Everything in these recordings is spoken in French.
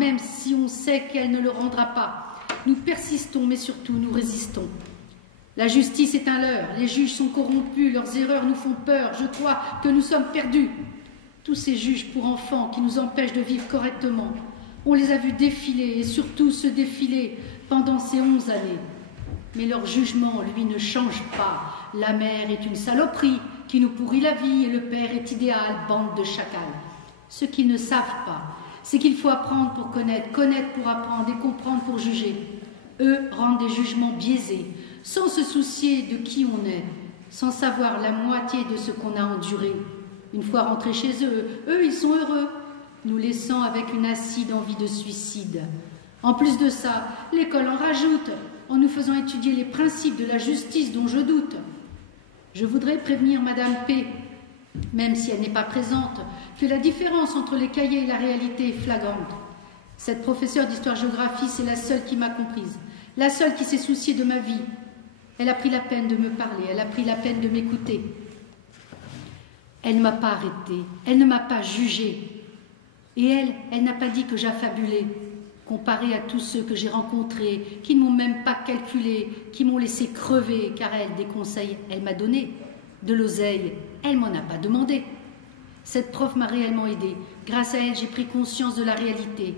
même si on sait qu'elle ne le rendra pas. Nous persistons, mais surtout nous résistons. La justice est un leurre, les juges sont corrompus, leurs erreurs nous font peur, je crois que nous sommes perdus. Tous ces juges pour enfants qui nous empêchent de vivre correctement, on les a vus défiler et surtout se défiler pendant ces 11 années. Mais leur jugement, lui, ne change pas. La mère est une saloperie qui nous pourrit la vie et le père est idéal, bande de chacals. Ce qu'ils ne savent pas, c'est qu'il faut apprendre pour connaître, connaître pour apprendre et comprendre pour juger. Eux rendent des jugements biaisés, sans se soucier de qui on est, sans savoir la moitié de ce qu'on a enduré. Une fois rentrés chez eux, ils sont heureux, nous laissant avec une acide envie de suicide. En plus de ça, l'école en rajoute, en nous faisant étudier les principes de la justice dont je doute. Je voudrais prévenir Madame P, même si elle n'est pas présente, que la différence entre les cahiers et la réalité est flagrante. Cette professeure d'histoire-géographie, c'est la seule qui m'a comprise, la seule qui s'est souciée de ma vie. Elle a pris la peine de me parler, elle a pris la peine de m'écouter. Elle ne m'a pas arrêtée, elle ne m'a pas jugée. Et elle n'a pas dit que j'affabulais, comparée à tous ceux que j'ai rencontrés, qui ne m'ont même pas calculé, qui m'ont laissé crever, car elle, des conseils, elle m'a donné. De l'oseille, elle m'en a pas demandé. Cette prof m'a réellement aidée. Grâce à elle, j'ai pris conscience de la réalité.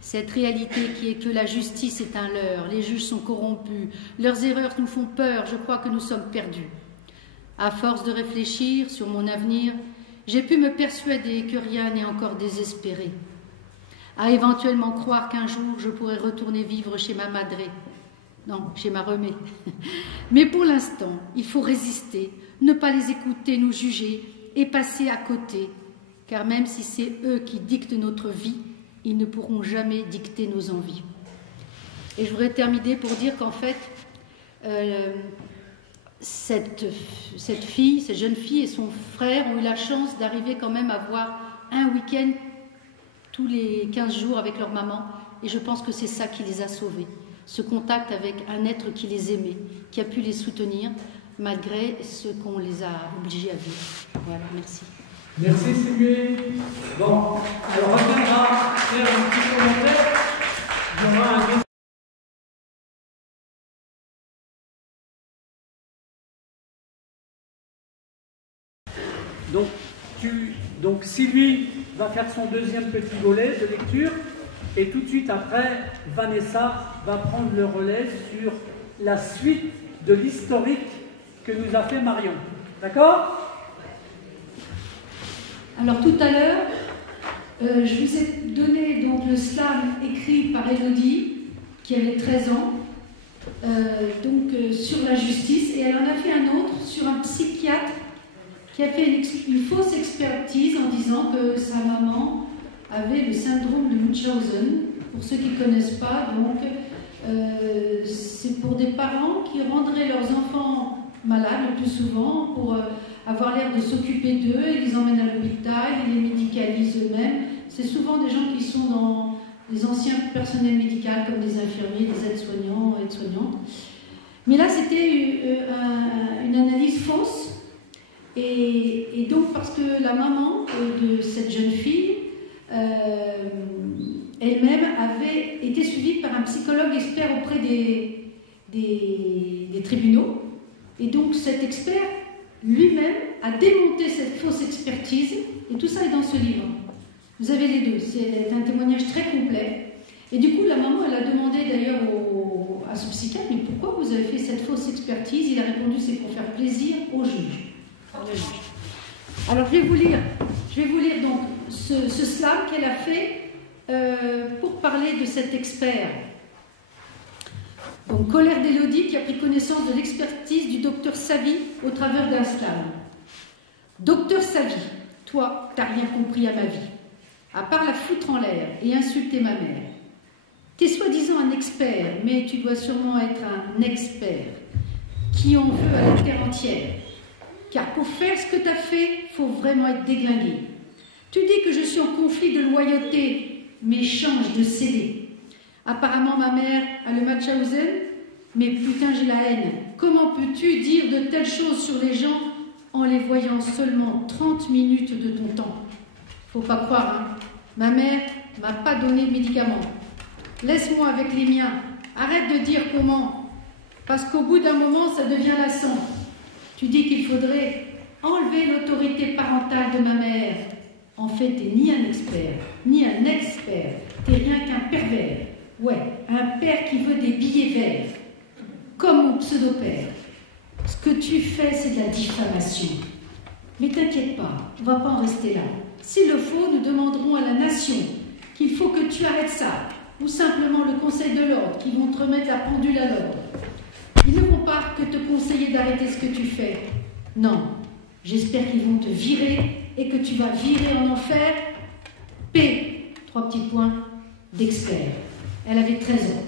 Cette réalité qui est que la justice est un leurre, les juges sont corrompus, leurs erreurs nous font peur, je crois que nous sommes perdus. À force de réfléchir sur mon avenir, j'ai pu me persuader que rien n'est encore désespéré. À éventuellement croire qu'un jour je pourrai retourner vivre chez ma madré. Non, chez ma remée. Mais pour l'instant, il faut résister, ne pas les écouter, nous juger et passer à côté. Car même si c'est eux qui dictent notre vie, ils ne pourront jamais dicter nos envies. Et je voudrais terminer pour dire qu'en fait, cette jeune fille et son frère ont eu la chance d'arriver quand même à voir un week-end tous les 15 jours avec leur maman. Et je pense que c'est ça qui les a sauvés. Ce contact avec un être qui les aimait, qui a pu les soutenir, malgré ce qu'on les a obligés à vivre. Voilà, merci. Merci Sylvie. Bon, alors on viendra faire un petit commentaire. Il y aura un... Donc Sylvie va faire son deuxième petit volet de lecture et tout de suite après, Vanessa va prendre le relais sur la suite de l'historique que nous a fait Marion. D'accord ? Alors tout à l'heure, je vous ai donné donc le slam écrit par Élodie, qui avait 13 ans, sur la justice, et elle en a fait un autre sur un psychiatre qui a fait une fausse expertise en disant que sa maman avait le syndrome de Munchausen. Pour ceux qui ne connaissent pas, donc c'est pour des parents qui rendraient leurs enfants malades le plus souvent pour avoir l'air de s'occuper d'eux, ils les emmènent à l'hôpital, ils les médicalisent eux-mêmes. C'est souvent des gens qui sont dans les anciens personnels médicaux comme des infirmiers, des aides-soignants, aides-soignantes. Mais là, c'était une analyse fausse. Et donc, parce que la maman de cette jeune fille, elle-même avait été suivie par un psychologue expert auprès des tribunaux. Et donc, cet expert lui-même a démonté cette fausse expertise, et tout ça est dans ce livre. Vous avez les deux, c'est un témoignage très complet. Et du coup, la maman, elle a demandé d'ailleurs à ce psychiatre, mais pourquoi vous avez fait cette fausse expertise? Il a répondu, c'est pour faire plaisir au juge. Alors, je vais vous lire donc ce slam qu'elle a fait pour parler de cet expert. Donc, colère d'Élodie qui a pris connaissance de l'expertise du docteur Savy au travers d'un slam. Docteur Savy, toi, t'as rien compris à ma vie, à part la foutre en l'air et insulter ma mère. T'es soi-disant un expert, mais tu dois sûrement être un expert qui en veut à la terre entière. Car pour faire ce que t'as fait, faut vraiment être déglingué. Tu dis que je suis en conflit de loyauté, mais change de CD. Apparemment, ma mère a le Munchausen, mais putain, j'ai la haine. Comment peux-tu dire de telles choses sur les gens en les voyant seulement 30 minutes de ton temps? Faut pas croire, hein. Ma mère, m'a pas donné de médicaments. Laisse-moi avec les miens. Arrête de dire comment. Parce qu'au bout d'un moment, ça devient lassant. Tu dis qu'il faudrait enlever l'autorité parentale de ma mère. En fait, t'es ni un expert, ni un expert. T'es rien qu'un pervers. Ouais, un père qui veut des billets verts. Comme mon pseudo-père. Ce que tu fais, c'est de la diffamation. Mais t'inquiète pas, on va pas en rester là. S'il le faut, nous demanderons à la nation qu'il faut que tu arrêtes ça. Ou simplement le Conseil de l'ordre qui vont te remettre la pendule à l'ordre. Ils ne vont pas que te conseiller d'arrêter ce que tu fais. Non, j'espère qu'ils vont te virer et que tu vas virer en enfer. P, 3 petits points, d'expert. Elle avait 13 ans.